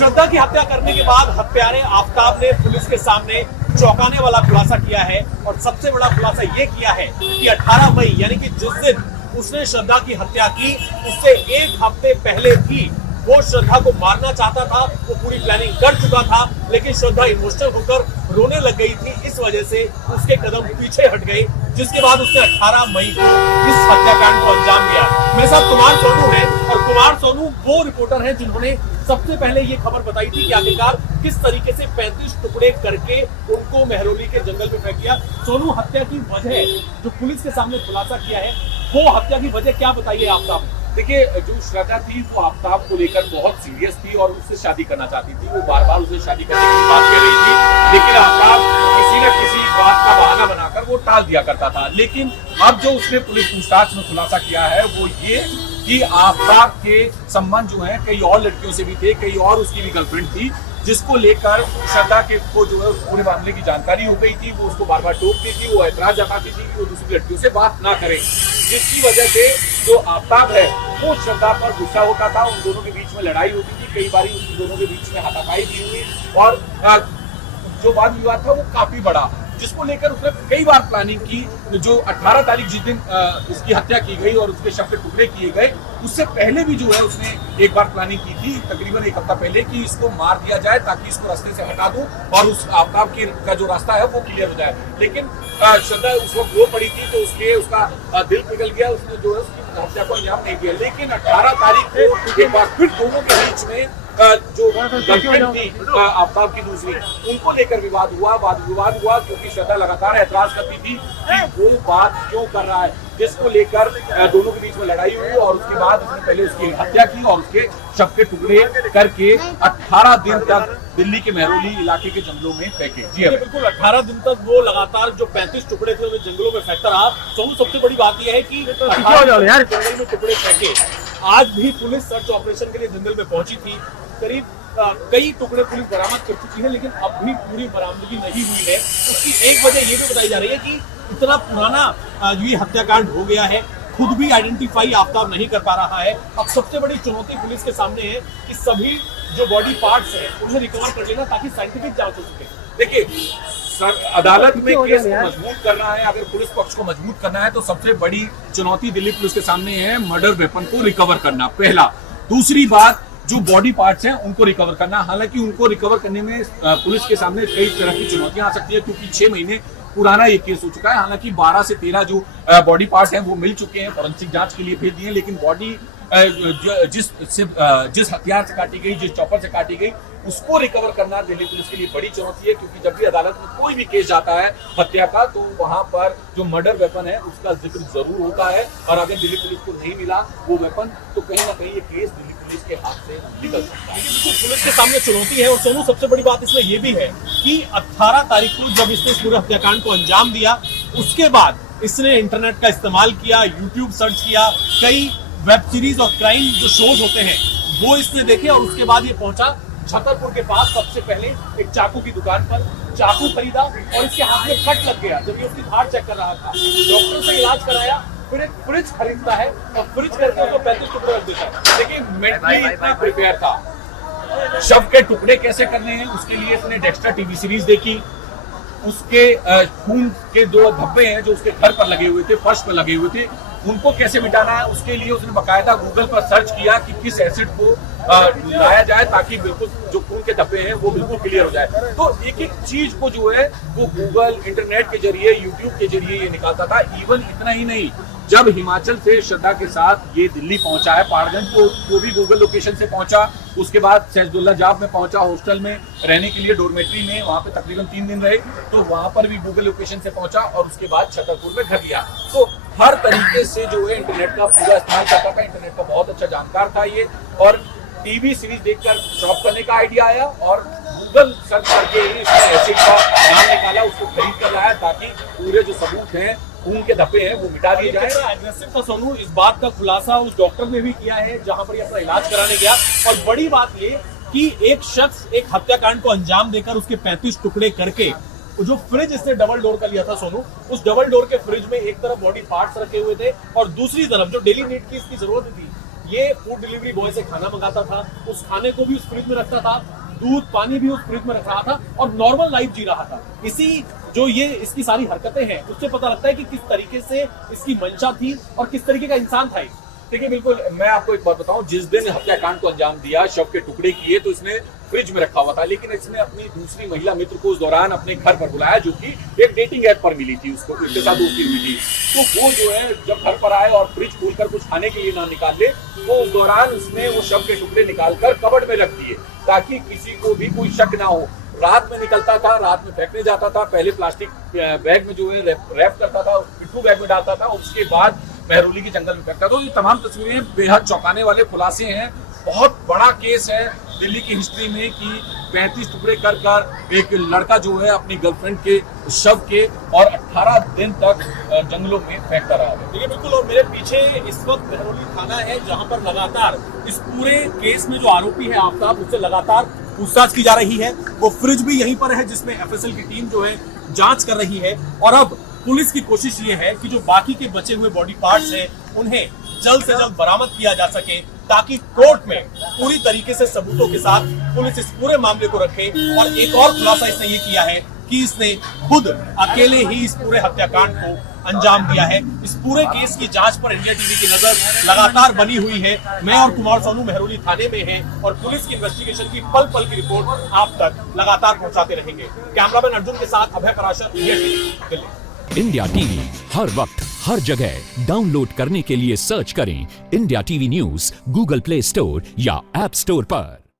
श्रद्धा की हत्या करने के बाद हत्यारे आफताब ने पुलिस के सामने चौंकाने वाला खुलासा किया है और सबसे बड़ा खुलासा यह किया है कि 18 मई यानी कि जिस दिन उसने श्रद्धा की हत्या की उससे एक हफ्ते पहले भी वो श्रद्धा को मारना चाहता था। वो पूरी प्लानिंग कर चुका था, लेकिन श्रद्धा इमोशनल होकर रोने लग गई थी। इस वजह से उसके कदम पीछे हट गए, जिसके बाद उसने 18 मई को इस हत्याकांड को अंजाम दिया। मेरे साथ कुमार सोनू है और कुमार सोनू वो रिपोर्टर हैं जिन्होंने सबसे पहले ये खबर बताई थी कि आखिरकार किस तरीके से 35 टुकड़े करके उनको मेहरौली के जंगल में फेंक दिया। सोनू, हत्या की वजह जो पुलिस के सामने खुलासा किया है, वो हत्या की वजह क्या बताइए आपका? देखिए, जो श्रद्धा थी वो आफताब को लेकर बहुत सीरियस थी और उससे शादी करना चाहती थी। वो बार बार उसे शादी करने की बात कर रही थी, लेकिन आफताब किसी न किसी बात का बहाना बनाकर वो टाल दिया करता था। लेकिन अब जो उसने पुलिस पूछताछ में खुलासा किया है वो ये कि आफताब के संबंध जो है कई और लड़कियों से भी थे, कई और उसकी भी गर्लफ्रेंड थी, जिसको लेकर श्रद्धा के को जो है पूरे मामले की जानकारी हो गई थी। वो उसको बार बार टोकती थी, वो ऐतराज जताती थी कि वो दूसरी लड़कियों से बात ना करे, जिसकी वजह से जो आफताब है वो श्रद्धा पर गुस्सा होता था। उन दोनों के बीच में लड़ाई होती थी, कई बार उन दोनों के बीच में हाथापाई भी हुई और जो वाद विवाद था वो काफी बड़ा, जिसको लेकर उसने कई बार प्लानिंग की। जो 18 तारीख जिस दिन उसकी हत्या की गई और उसके शव के टुकड़े किए गए, उससे पहले भी जो है उसने एक बार प्लानिंग की थी, तकरीबन एक हफ्ता पहले, कि इसको मार दिया जाए ताकि इसको रास्ते से हटा दूं और उस आफताब का जो रास्ता है वो क्लियर हो जाए। लेकिन श्रद्धा उस वक्त रो पड़ी थी तो उसका दिल पिघल गया, उसने जो है उसकी हत्या को अंजाम नहीं दिया। लेकिन 18 तारीख को एक बार फिर दोनों के बीच में जो गर्लफ्रेंड थी आफताब की दूसरी, उनको लेकर विवाद हुआ क्योंकि श्रद्धा लगातार ऐतराज करती थी कि वो बात क्यों कर रहा है, जिसको लेकर दोनों के बीच में लड़ाई हुई और उसके बाद उसने पहले उसकी हत्या की और उसके शव के टुकड़े करके 18 दिन तक दिल्ली के मेहरौली इलाके के जंगलों में फेंके। जी बिल्कुल, 18 दिन तक वो लगातार जो 35 टुकड़े थे उन्हें जंगलों में फेंकता रहा। सोनू, सबसे बड़ी बात यह है कि जंगल में टुकड़े फेंके, आज भी पुलिस सर्च ऑपरेशन के लिए जंगल में पहुंची थी। करीब कई टुकड़े पुलिस बरामद कर चुकी है, लेकिन अब भी पूरी बरामदगी नहीं हुई है। उसकी एक वजह ये भी बताई जा रही है कि इतना पुराना ये हत्याकांड हो गया है, खुद भी आइडेंटिफाई आफताब नहीं कर पा रहा है। अब सबसे बड़ी चुनौती पुलिस के सामने है कि सभी जो बॉडी पार्ट्स हैं उन्हें रिकवर कर लेना ताकि साइंटिफिक जांच हो सके। देखिए, अदालत में केस को मजबूत करना है, अगर पुलिस पक्ष को मजबूत करना है तो सबसे बड़ी चुनौती दिल्ली पुलिस के सामने है मर्डर वेपन को रिकवर करना, पहला। दूसरी बात, जो बॉडी पार्ट्स हैं उनको रिकवर करना। हालांकि उनको रिकवर करने में पुलिस के सामने कई तरह की चुनौतियां आ सकती है, क्योंकि 6 महीने पुराना ये केस हो चुका है। हालांकि 12 से 13 जो बॉडी पार्ट्स हैं वो मिल चुके हैं, फॉरेंसिक जांच के लिए भेज दिए, लेकिन बॉडी जिस हथियार से काटी गई, जिस चॉपर से काटी गई, उसको रिकवर करना दिल्ली पुलिस के लिए बड़ी चुनौती है। क्योंकि जब भी अदालत में कोई भी केस जाता है हत्या का, तो वहां पर जो मर्डर वेपन है उसका जिक्र जरूर होता है, और अगर दिल्ली पुलिस को नहीं मिला वो वेपन तो कहीं ना कहीं ये केस दिल्ली पुलिस के हाथ से निकल सकता है। पुलिस के सामने चुनौती है। और सोनू, सबसे बड़ी बात इसमें यह भी है कि 18 तारीख को जब इसने पूरे हत्याकांड को अंजाम दिया, उसके बाद इसने इंटरनेट का इस्तेमाल किया, यूट्यूब सर्च किया, कई वेब सीरीज और क्राइम जो शोज होते हैं वो इसने देखे, और उसके बाद ये पहुंचा छतरपुर के पास। सबसे पहले एक चाकू की दुकान पर चाकू खरीदा और इसके हाथ में कट लग गया जब ये उसकी धार चेक कर रहा था। डॉक्टर से इलाज कराया, फिर एक फ्रिज खरीदता है और फ्रिज करके उसको 35 टुकड़े रख देता है। लेकिन मेंटली इतना प्रिपेयर था। शव के टुकड़े कैसे करने हैं उसके लिए इसने डेक्स्टर टीवी सीरीज देखी। उसके खून के जो धब्बे हैं जो उसके घर पर लगे हुए थे, फर्श पर लगे हुए थे, उनको कैसे मिटाना है उसके लिए उसने बकायदा गूगल पर सर्च किया कि किस एसिड को लाया जाए ताकि बिल्कुल जो खून के धब्बे हैं वो बिल्कुल क्लियर हो जाए। तो एक एक चीज को जो है वो गूगल, इंटरनेट के जरिए, यूट्यूब के जरिए ये निकालता था। इवन इतना ही नहीं, जब हिमाचल से श्रद्धा के साथ ये दिल्ली पहुंचा है, पहाड़गंज को, वो भी गूगल लोकेशन से पहुंचा। उसके बाद सैफुद्दौला जाब में पहुंचा, हॉस्टल में रहने के लिए, डोरमेट्री में, वहां पे तकरीबन 3 दिन रहे, तो वहां पर भी गूगल लोकेशन से पहुंचा, और उसके बाद छतरपुर में घर लिया। तो हर तरीके से जो है इंटरनेट का पूरा इस्तेमाल करता था, इंटरनेट का बहुत अच्छा जानकार था ये। और टीवी सीरीज देखकर शॉप करने का आइडिया आया और गूगल सर्च करके ही इसने एसिड का नाम निकाला, उसको खरीद कर लाया ताकि पूरे जो सबूत हैं, खून के धब्बे हैं, वो मिटा दिए जाए। एग्रेसिव था सोनू, इस बात का खुलासा उस डॉक्टर ने भी किया है जहां पर ये अपना इलाज कराने गया। और बड़ी बात ये कि एक शख्स एक हत्याकांड को अंजाम देकर उसके 35 टुकड़े करके, जो फ्रिज इसने डबल डोर का लिया था सोनू, उस डबल डोर के फ्रिज में एक तरफ बॉडी पार्ट्स रखे हुए थे और दूसरी तरफ जो डेली नीड की इसकी जरूरत थी, ये फूड डिलीवरी बॉय से खाना मंगाता था, उस खाने को भी उस फ्रिज में रखता था, दूध पानी भी उस फ्रिज में रख रहा था और नॉर्मल लाइफ जी रहा था। इसी जो ये इसकी सारी हरकतें हैं उससे पता लगता है कि किस तरीके से इसकी मंशा थी और किस तरीके का इंसान था। देखिए बिल्कुल, मैं आपको एक बात बताऊं, जिस दिन हत्याकांड को अंजाम दिया, शव के टुकड़े किए, तो इसने फ्रिज में रखा हुआ था, लेकिन इसने अपनी दूसरी महिला मित्र को उस दौरान अपने घर पर बुलाया, जो कि एक डेटिंग ऐप पर मिली थी उसको, उसके साथ दोस्ती हुई थी। तो वो जो है जब घर पर आए और फ्रिज खोलकर कुछ खाने के लिए ना निकाले, तो उस दौरान उसने वो शव के टुकड़े निकालकर कबर्ड में रख दिए ताकि किसी को भी कोई शक ना हो। रात में निकलता था, रात में फेंकने जाता था, पहले प्लास्टिक बैग में जो है रैप करता था, पिट्ठू बैग में डालता था, उसके बाद मेहरौली के जंगल में फेंकता। तो ये तमाम तस्वीरें बेहद चौंकाने वाले खुलासे हैं। बहुत बड़ा केस है दिल्ली की हिस्ट्री में कि 35 टुकड़े कर कर एक लड़का जो है अपनी गर्लफ्रेंड के शव के और 18 दिन तक जंगलों में फेंकता रहा है। देखिए बिल्कुल, और मेरे पीछे इस वक्त मेहरौली थाना है जहां पर लगातार इस पूरे केस में जो आरोपी है आफ्ताब, उससे लगातार पूछताछ की जा रही है। वो फ्रिज भी यहीं पर है जिसमें एफएसएल की टीम जो है जांच कर रही है और अब पुलिस की कोशिश ये है कि जो बाकी के बचे हुए बॉडी पार्ट्स हैं उन्हें जल्द से जल्द बरामद किया जा सके, ताकि कोर्ट में पूरी तरीके से सबूतों के साथ पुलिस इस पूरे मामले को रखे। और एक और खुलासा इसने ये किया है कि इसने खुद अकेले ही इस पूरे हत्याकांड को अंजाम दिया है। इस पूरे केस की जांच पर इंडिया टीवी की नजर लगातार बनी हुई है। मैं और कुमार सोनू मेहरौली थाने में हैं और पुलिस की इन्वेस्टिगेशन की पल पल की रिपोर्ट आप तक लगातार पहुंचाते रहेंगे। कैमरामैन अर्जुन के साथ Abhay Parashar, India TV, Delhi. India TV हर वक्त हर जगह डाउनलोड करने के लिए सर्च करें India TV news Google Play Store या ऐप स्टोर पर।